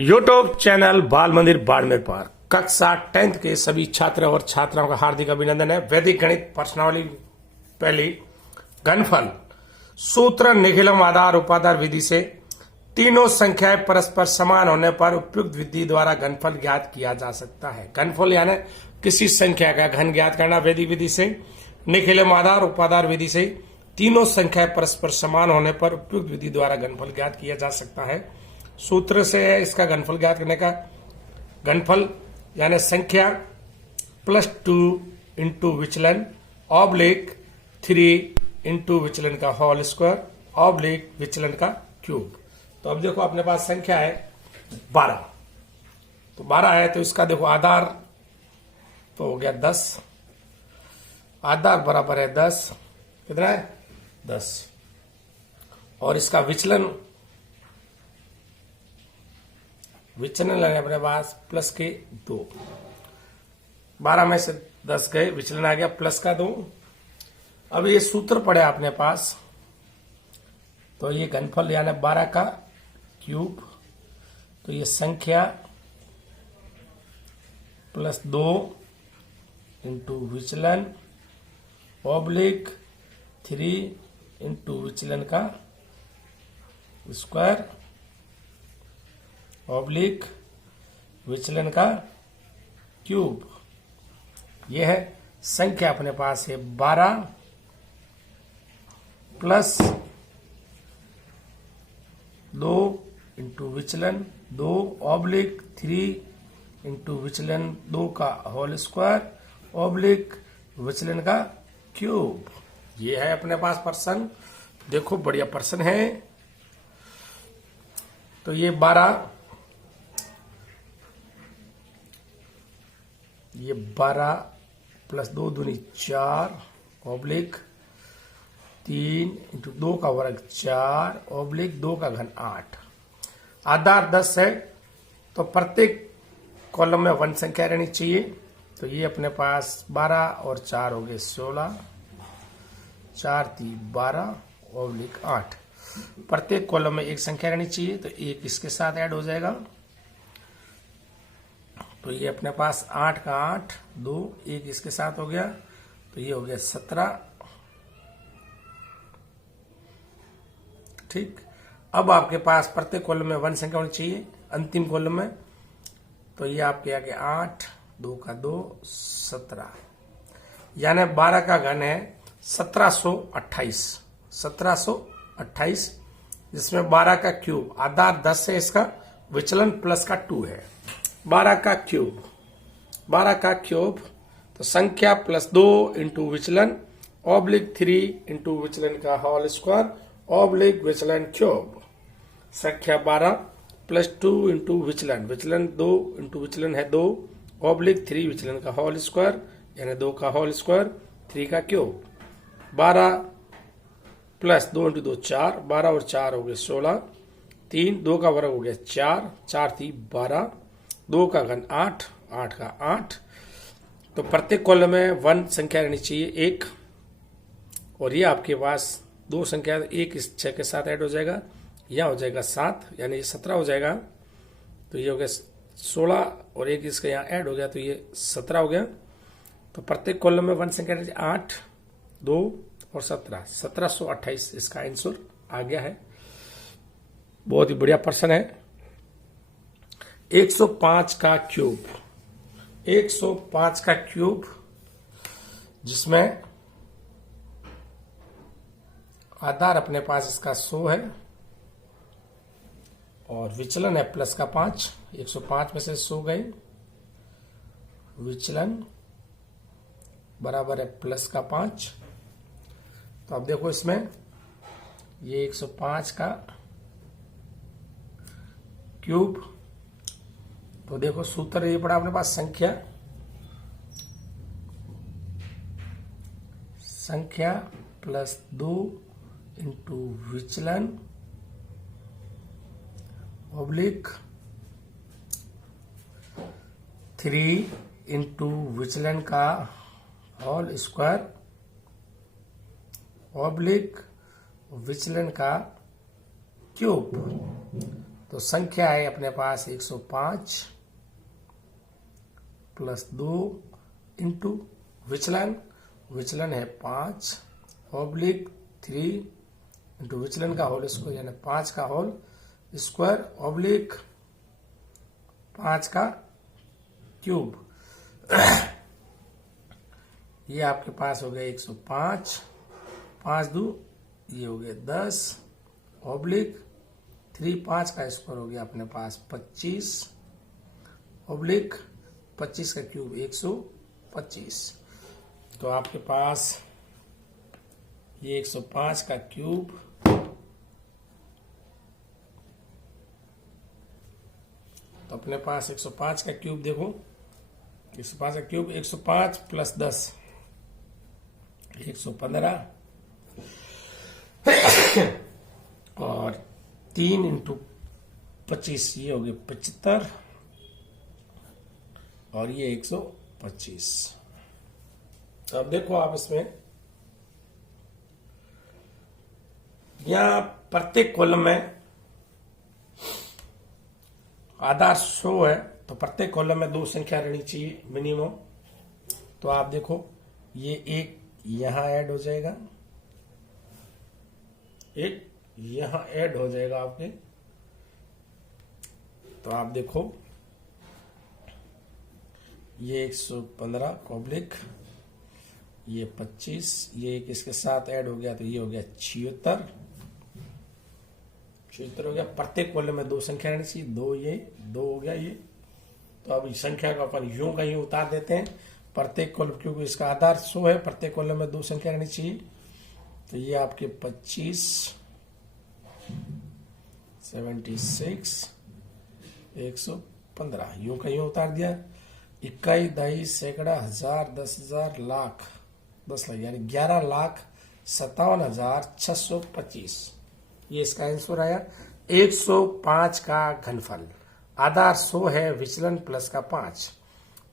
YouTube channel बाल मंदिर बाड़मेर पर कक्षा 10th के सभी छात्र और छात्राओं का हार्दिक अभिनंदन है। वैदिक गणित प्रश्नावली पहली घनफल सूत्र निखिलम आधार उपाधार विधि से तीनों संख्याएं परस्पर समान होने पर उपयुक्त विधि द्वारा घनफल ज्ञात किया जा सकता है। घनफल यानी किसी संख्या का घन ज्ञात करना वैदिक विधि से, निखिलम आधार उपाधार विधि से तीनों संख्याएं परस्पर समान होने पर उपयुक्त विधि द्वारा घनफल ज्ञात किया जा सकता है। सूत्र से है इसका घनफल ज्ञात करने का। घनफल यानी संख्या +2 इंटू विचलन ऑब्लिक 3 इंटू विचलन का होल स्क्वायर ऑब्लिक विचलन का क्यूब। तो अब देखो अपने पास संख्या है 12, तो 12 है तो इसका देखो आधार तो हो गया 10, आधार बराबर है 10, कितना है 10, और इसका विचलन लगे अपने पास प्लस के 2, 12 में से 10 गए, विचलन आ गया प्लस का 2। अब ये सूत्र पड़े अपने पास, तो ये घनफल यानी 12 का क्यूब, तो ये संख्या +2 इंटू विचलन ऑब्लिक 3 इंटू विचलन का स्क्वायर ऑब्लिक विचलन का क्यूब। यह है संख्या अपने पास है 12 प्लस 2 इंटू विचलन 2 ऑब्लिक 3 इंटू विचलन 2 का होल स्क्वायर ऑब्लिक विचलन का क्यूब। ये है अपने पास प्रश्न, देखो बढ़िया प्रश्न है। तो ये 12 + 2 दूनी 4 ऑब्लिक 3 इंटू 2 का वर्ग 4 ऑब्लिक 2 का घन 8। आधार 10 है तो प्रत्येक कॉलम में 1 संख्या रहनी चाहिए। तो ये अपने पास 12 और 4 हो गए 16, 4 3 12 ऑब्लिक 8। प्रत्येक कॉलम में एक संख्या रहनी चाहिए, तो एक इसके साथ ऐड हो जाएगा। तो ये अपने पास 8 का 8 2 एक इसके साथ हो गया, तो ये हो गया 17। ठीक, अब आपके पास प्रत्येक कॉलम में 1 संख्या होनी चाहिए अंतिम कॉलम में। तो ये आपके आगे 8 2 का 2 17, यानी 12 का घन है 1728, 1728, जिसमें 12 का क्यूब आधार 10 है, इसका विचलन प्लस का 2 है। 12 का क्यूब, 12 का क्यूब तो संख्या +2 इंटू विचलन ऑब्लिक 3 इंटू विचलन का होल स्क्वायर ऑब्लिक विचलन क्यूब। संख्या 12 +2 इंटू विचलन, विचलन 2 इंटू विचलन है 2 ऑब्लिक 3 विचलन का होल स्क्वायर यानी 2 का होल स्क्वायर 3 का क्यूब। 12 + 2 इंटू 2 4, 12 और 4 हो गए 16, 3 2 का वर्ग हो गया 4, 4 3 12, 2 का घन 8, 8 का 8। तो प्रत्येक कॉलम में 1 संख्या रहनी चाहिए 1, और ये आपके पास 2 संख्या 1 इस 6 के साथ ऐड हो जाएगा, यह हो जाएगा 7, यानी ये 17 हो जाएगा। तो ये हो गया 16 और 1 इसका यहाँ ऐड हो गया, तो ये 17 हो गया। तो प्रत्येक कॉलम में 1 संख्या रहनी चाहिए 8 2 और 17, 1728 इसका आंसर आ गया है। बहुत ही बढ़िया प्रश्न है। 105 का क्यूब, 105 का क्यूब जिसमें आधार अपने पास इसका 100 है और विचलन है प्लस का 5। 105 में से 100 गए, विचलन बराबर है प्लस का 5। तो अब देखो इसमें ये 105 का क्यूब, तो देखो सूत्र ये पड़ा अपने पास संख्या +2 इंटू विचलन ऑब्लिक 3 इंटू विचलन का होल स्क्वायर ऑब्लिक विचलन का क्यूब। तो संख्या है अपने पास 105 प्लस 2 इंटू विचलन, विचलन है 5 ऑब्लिक 3 इंटू विचलन का होल स्क्वायर यानी 5 का होल स्क्वायर ऑब्लिक 5 का क्यूब। ये आपके पास हो गया 105, 5 2 ये हो गया 10 ऑब्लिक 3 5 का स्क्वायर हो गया अपने पास 25 ऑब्लिक 25 का क्यूब 125। तो आपके पास ये 105 का क्यूब तो अपने पास 105 का क्यूब देखो 105 का क्यूब 105 प्लस 10 115 और 3 इंटू 25 ये हो गए 75 और ये 125। तो अब देखो आप इसमें यहां प्रत्येक कॉलम में आधार 100 है तो प्रत्येक कॉलम में 2 संख्या रहनी चाहिए मिनिमम। तो आप देखो ये एक यहां ऐड हो जाएगा, एक यहां ऐड हो जाएगा आपके। तो आप देखो ये 115 ऑब्लिक ये 25 ये एक इसके साथ ऐड हो गया तो ये हो गया 76 हो गया। प्रत्येक कॉलम में 2 संख्या रहनी चाहिए, 2 ये 2 हो गया ये। तो अब इस संख्या को अपन यूं का यूं उतार देते हैं प्रत्येक कॉलम, क्योंकि इसका आधार 100 है, प्रत्येक कॉलम में 2 संख्या रहनी चाहिए। तो ये आपके 25 76 115 यूं का यूं उतार दिया। इकाई दही सैकड़ा हजार 10,000 लाख 10 लाख यानी 11,57,625 ये इसका आंसर आया। 105 का घनफल आधार 100 है, विचलन प्लस का 5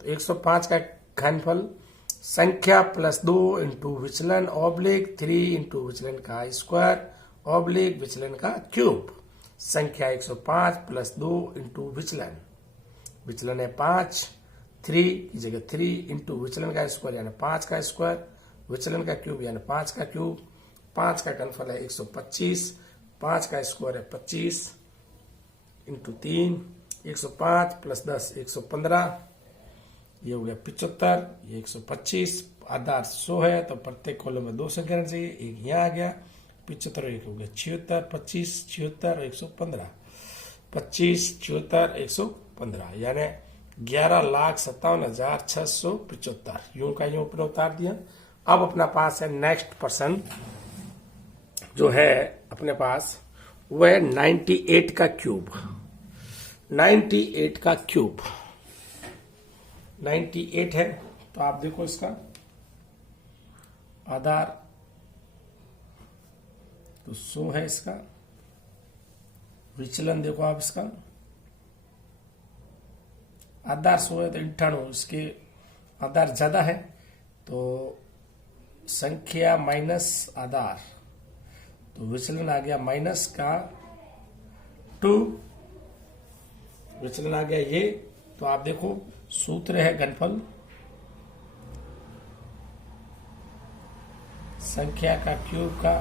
तो 105 का घनफल संख्या प्लस 2 इंटू विचलन ऑब्लिक 3 इंटू विचलन का स्क्वायर ऑब्लिक विचलन का क्यूब। संख्या 105 प्लस 2 इंटू विचलन, विचलन है 5 3 की जगह 3 इंटू विचलन का स्क्वायर यानी 5 का स्क्वायर विचलन का क्यूब यानी 5 का क्यूब। 5 का घनफल है 125, 5 का स्क्वायर है 25 इंटू 3 105 प्लस 10 115 ये हो गया 75 ये 125। आधार 100 है तो प्रत्येक कॉलम में 2 संख्या रहनी चाहिए, एक यहाँ आ गया 75 एक हो गया 76 25 76 115 25 76 115 यानी 11,57,675 यूं का यूं ऊपर उतार दिया। अब अपना पास है नेक्स्ट पर्सन जो है अपने पास वो है 98 का क्यूब। 98 का क्यूब 98 है तो आप देखो इसका आधार तो 100 है, इसका विचलन देखो आप इसका आधार 100 है तो 98 इसके आधार ज्यादा है तो संख्या माइनस आधार तो विचलन आ गया माइनस का 2 विचलन आ गया ये। तो आप देखो सूत्र है घनफल संख्या का क्यूब का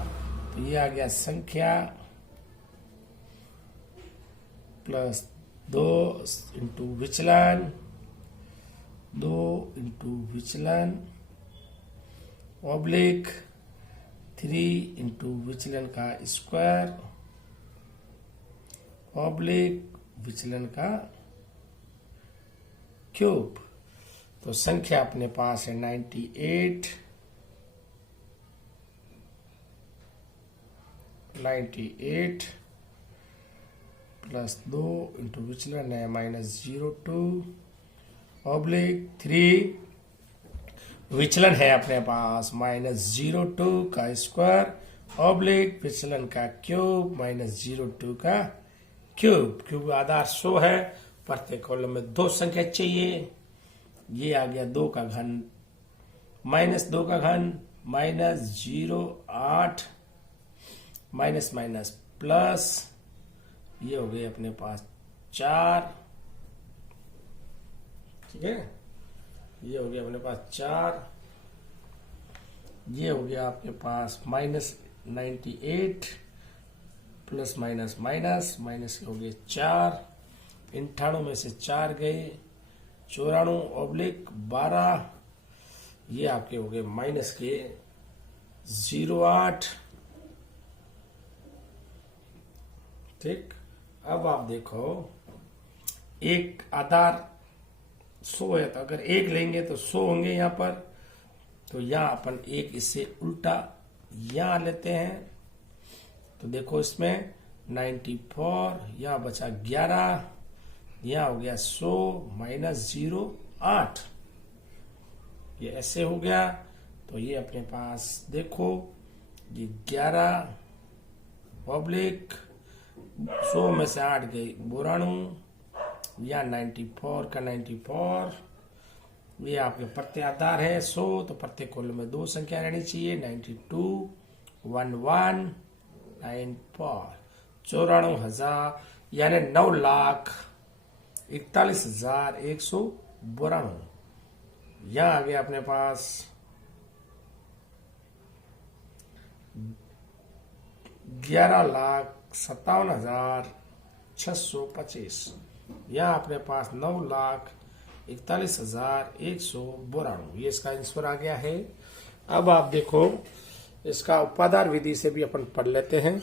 तो ये आ गया संख्या प्लस 2 इंटू विचलन 2 इंटू विचलन ऑब्लिक 3 इंटू विचलन का स्क्वायर ऑब्लिक विचलन का क्यूब। तो संख्या अपने पास है 98 प्लस 2 इंटू विचलन है -02 ऑब्लिक 3 विचलन है अपने पास -02 का स्क्वायर ऑब्लिक विचलन का क्यूब -02 का क्यूब। क्यूब आधार 100 है, प्रत्येक कॉलम में 2 संख्या चाहिए। ये आ गया 2 का घन -2 का घन -08 माइनस माइनस प्लस ये हो गए अपने पास 4, ठीक है। ये हो गया अपने पास 4, ये हो गया आपके पास -98 प्लस माइनस माइनस माइनस के हो गए 4, 98 में से 4 गए 94/12, ये आपके हो गए माइनस के 0.8, ठीक। अब आप देखो एक आधार 100 है, तो अगर 1 लेंगे तो 100 होंगे यहाँ पर, तो यहाँ अपन 1 इससे उल्टा यहाँ लेते हैं, तो देखो इसमें 94, यहाँ बचा 11, यहाँ हो गया 100 माइनस 0.8, ये ऐसे हो गया। तो ये अपने पास देखो ये 11 पब्लिक 100 में से 8 गई 92, या 94 का 94, ये आपके प्रत्यय आधार है 100, तो प्रत्येक कॉलम में 2 संख्या रहनी चाहिए 92, 11, 94, 94,000 यानी 9,41,192। यहां आ गया अपने पास 11,57,625, यहाँ अपने पास 9,41,192, ये इसका आंसर आ गया है। अब आप देखो इसका उपाधार विधि से भी अपन पढ़ लेते हैं,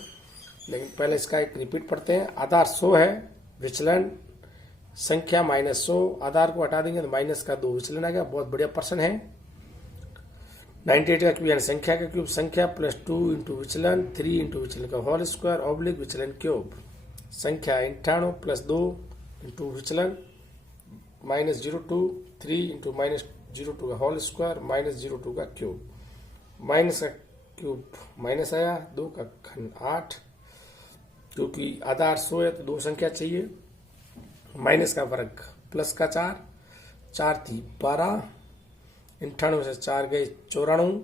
लेकिन पहले इसका एक रिपीट पढ़ते हैं। आधार 100 है, विचलन संख्या -100, आधार को हटा देंगे तो माइनस का 2 विचलन आ गया, बहुत बढ़िया प्रश्न है। 98 का क्यूब यानी संख्या का क्यूब, संख्या प्लस 2 इंटू विचलन 3 इंटू विचलन का होल स्क्वायर ऑब्लिक विचलन क्यूब, संख्या 98 प्लस 2 इंटू विचलन -02 3 इंटू -02 का होल स्क्वायर -02 का क्यूब, माइनस का क्यूब माइनस आया, 2 का घन 8, क्योंकि आधार 100 है तो 2 संख्या चाहिए, माइनस का वर्ग प्लस का 4, 4 थी 12, 98 से 4 गए 94,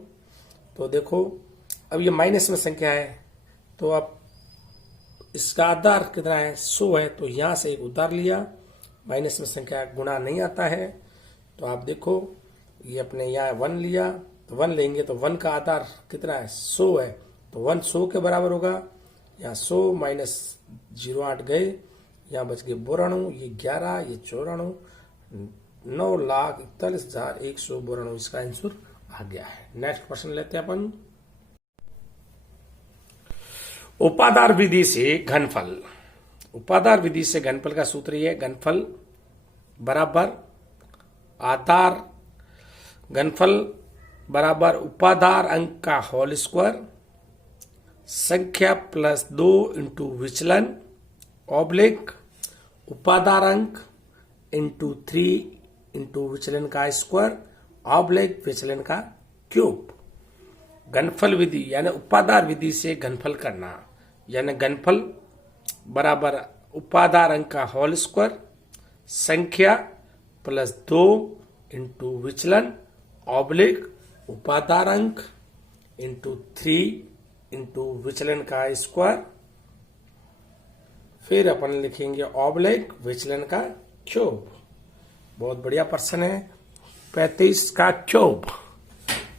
तो देखो अब ये माइनस में संख्या है, तो अब इसका आधार कितना है 100 है, तो यहां से एक उधार लिया, माइनस में संख्या गुणा नहीं आता है, तो आप देखो ये अपने यहाँ 1 लिया, तो 1 लेंगे तो 1 का आधार कितना है 100 है, तो 1 100 के बराबर होगा, यहाँ 100 माइनस 0.8 गए, यहाँ बच गए 92, ये 11, ये 94, 9,41,192, इसका आंसर आ गया है। नेक्स्ट क्वेश्चन लेते हैं अपन। उपाधार विधि से घनफल, उपाधार विधि से घनफल का सूत्र ये, घनफल बराबर आधार, घनफल बराबर उपाधार अंक का होल स्क्वायर, संख्या प्लस 2 इंटू विचलन ऑब्लिक उपाधार अंक इंटू 3 इंटू विचलन का स्क्वायर ऑब्लिक विचलन का क्यूब। घनफल विधि यानी उपाधार विधि से घनफल करना, यानी घनफल बराबर उपाधार अंक का होल स्क्वायर, संख्या प्लस 2 इंटू विचलन ऑब्लिक उपाधार अंक इंटू 3 इंटू विचलन का स्क्वायर, फिर अपन लिखेंगे ऑब्लिक विचलन का क्यूब। बहुत बढ़िया प्रश्न है। 35 का क्यूब,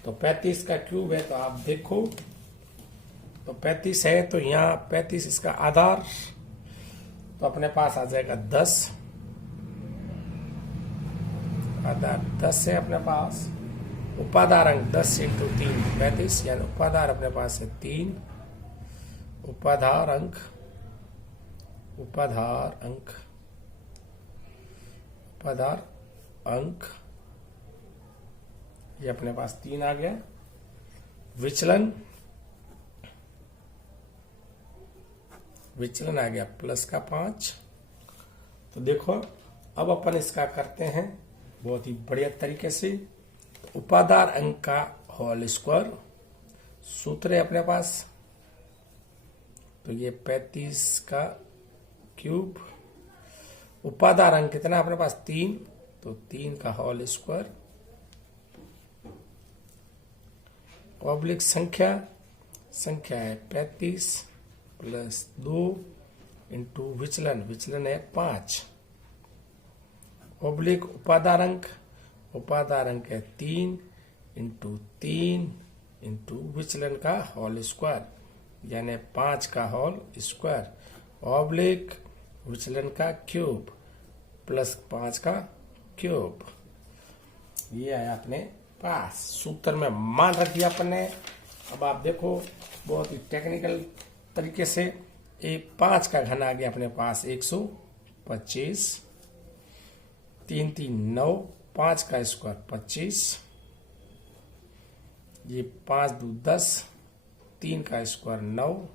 तो 35 का क्यूब है, तो आप देखो तो 35 है, तो यहाँ 35 इसका आधार, तो अपने पास आ जाएगा 10, आधार 10 है अपने पास, उपाधार अंक 10 इंटू 3 35, यानी उपाधार अपने पास है 3, उपाधार अंक ये अपने पास 3 आ गया, विचलन आ गया प्लस का 5। तो देखो अब अपन इसका करते हैं बहुत ही बढ़िया तरीके से। उपाधार अंक का होल स्क्वायर सूत्र है अपने पास, तो ये 35 का क्यूब, उपाधार अंक कितना अपने पास 3, तो 3 का होल स्क्वायर ऑब्लिक संख्या है 35 प्लस 2 इंटू विचलन, विचलन है 5, ऑब्लिक उपादार अंक है 3 इंटू 3 इंटू विचलन का होल स्क्वायर, यानी 5 का होल स्क्वायर, ऑब्लिक विचलन का क्यूब प्लस 5 का क्यूब। ये आया अपने पास, सूत्र में मान रख दिया अपन ने। अब आप देखो बहुत ही टेक्निकल तरीके से, ये 5 का घन आ गया अपने पास 125, 3 3 9, 5 का स्क्वायर 25, ये 5 2 10, 3 का स्क्वायर 9,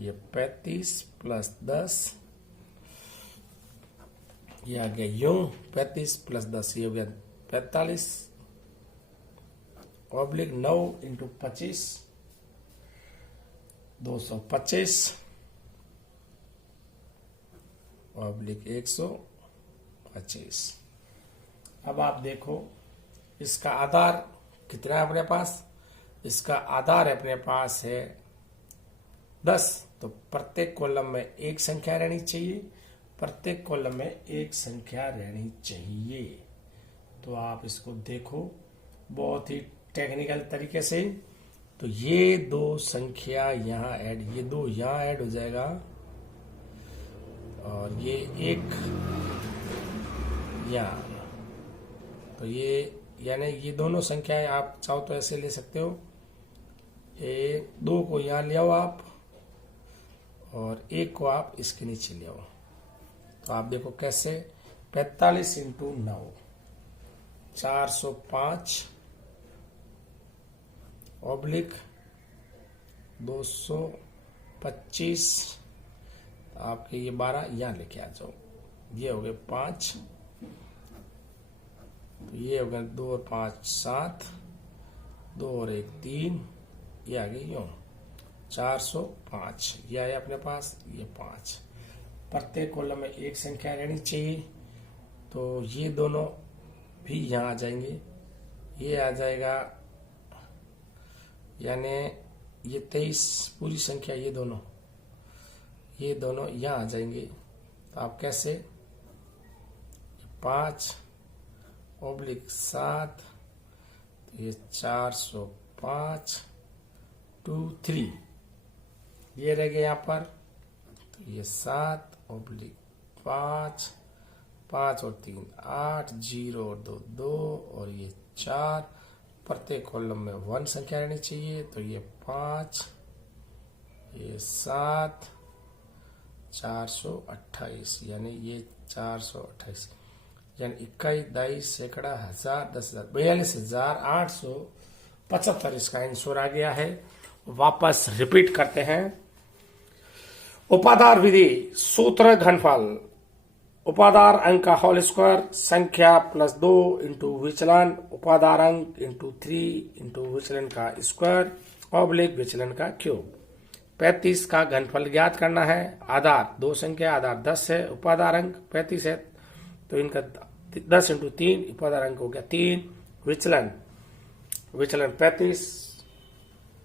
ये 35 प्लस 10, ये आ गया यूं 35 प्लस 10, ये हो गया 45, ऑब्लिक 9 इंटू 25 225, ऑब्लिक 125। अब आप देखो इसका आधार कितना है अपने पास, इसका आधार अपने पास है 10, तो प्रत्येक कॉलम में एक संख्या रहनी चाहिए, प्रत्येक कॉलम में एक संख्या रहनी चाहिए। तो आप इसको देखो बहुत ही टेक्निकल तरीके से, तो ये 2 संख्या यहाँ ऐड, ये 2 यहाँ ऐड हो जाएगा और ये 1 यहाँ, तो ये यानी ये दोनों संख्याएं आप चाहो तो ऐसे ले सकते हो, 2 को यहाँ ले आओ आप और 1 को आप इसके नीचे ले आओ। तो आप देखो कैसे, 45 इंटू 9 405, ऑब्लिक 225, आपके ये 12 यहाँ लेके आ जाओ, ये हो गए 5, तो ये हो गए 2 और 5 7, 2 और 1 3, ये आ गई यूं 405, ये आया अपने पास ये 5। प्रत्येक कॉलम में एक संख्या रहनी चाहिए, तो ये दोनों भी यहाँ आ जाएंगे, ये आ जाएगा यानी ये 23 पूरी संख्या, ये दोनों यहाँ आ जाएंगे। तो आप कैसे, 5 ऑब्लिक 7, तो ये 405 2 3, ये रह गए यहाँ पर, तो ये 7 ऑब्लिक 5, 5 और 3 8, 0 और 2 2 और ये 4, प्रत्येक कॉलम में 1 संख्या रहनी चाहिए, तो ये 5, ये 7, 428, यानी ये 428, यानी 21 22 सैकड़ा 1000 10,000 42,875 इसका आंसर आ गया है। वापस रिपीट करते हैं, उपादार विधि, सूत्र घनफल, उपादार अंक का होल स्क्वायर, संख्या प्लस 2 इंटू विचलन, उपादार अंक इंटू 3 इंटू विचलन का स्क्वायर, ऑब्लिक विचलन का क्यूब। 35 का घनफल ज्ञात करना है। आधार 2 संख्या, आधार 10 है, उपादार अंक 35 है, तो इनका 10 इंटू 3, उपादार अंक हो गया 3, विचलन 35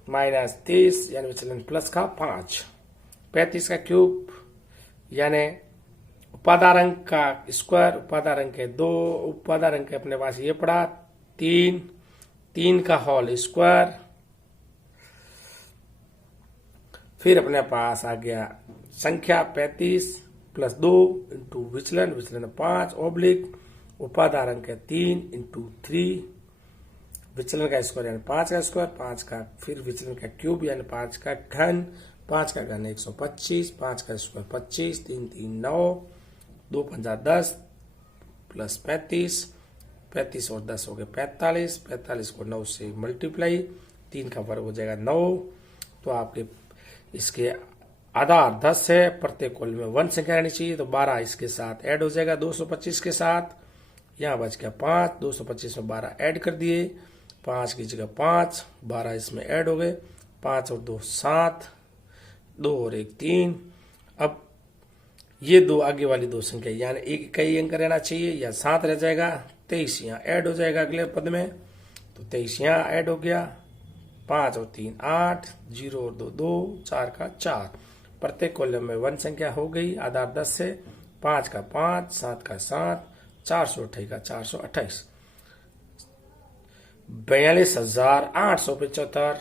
माइनस 30 यानी विचलन प्लस का 5, 35 का क्यूब यानी उपादार अंक का स्क्वायर, उपादार अंक है 2, उपादार अंक अपने पास ये पड़ा 3, 3 का होल स्क्वायर, फिर अपने पास आ गया संख्या 35 प्लस 2 इंटू विचलन 5, ऑब्लिक उपादार अंक है 3 इंटू 3, विचलन का स्क्वायर यानी 5 का स्क्वायर, 5 का फिर विचलन का क्यूब यानी 5 का घन, 5 का घन 125, 5 का स्क्वायर 25, 3 3 9, 2 5 10 प्लस 35, 35 और 10 हो गए 45, 45 को 9 से मल्टीप्लाई, 3 का वर्ग हो जाएगा 9। तो आपके इसके आधार 10 है, प्रत्येक कॉलम में 1 संख्या रहनी चाहिए, तो 12 इसके साथ ऐड हो जाएगा 225 के साथ, यहाँ बच गया 5, 225 में 12 ऐड कर दिए, 5 की जगह 5, 12 इसमें ऐड हो गए, 5 और 2 7, 2 और 1 3। अब ये 2 आगे वाली 2 संख्या यानी एक कई अंक रहना चाहिए, या 7 रह जाएगा, 23 यहाँ ऐड हो जाएगा अगले पद में, तो 23 यहाँ ऐड हो गया, 5 और 3 8, 0 और 2 2, 4 का 4, प्रत्येक कॉलम में 1 संख्या हो गई, आधार 10 से, 5 का 5, 7 का 7, 428 का 428, 42,875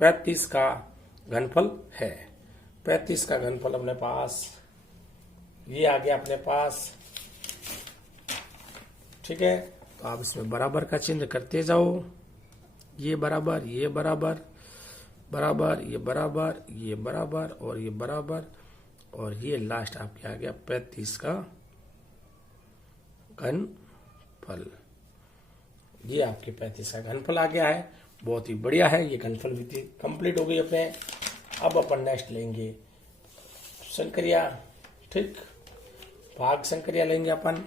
35 का घनफल है। 35 का घनफल अपने पास ये आ गया अपने पास। ठीक है, तो आप इसमें बराबर का चिन्ह करते जाओ, ये बराबर, ये बराबर, बराबर, ये बराबर, ये बराबर और ये बराबर, और ये लास्ट आपके आ गया 35 का घनफल। ये आपके 35 का घनफल आ गया है। बहुत ही बढ़िया है, ये घनफल विधि कंप्लीट हो गई अपने। अब अपन नेक्स्ट लेंगे संक्रिया। ठीक, भाग संक्रिया लेंगे अपन।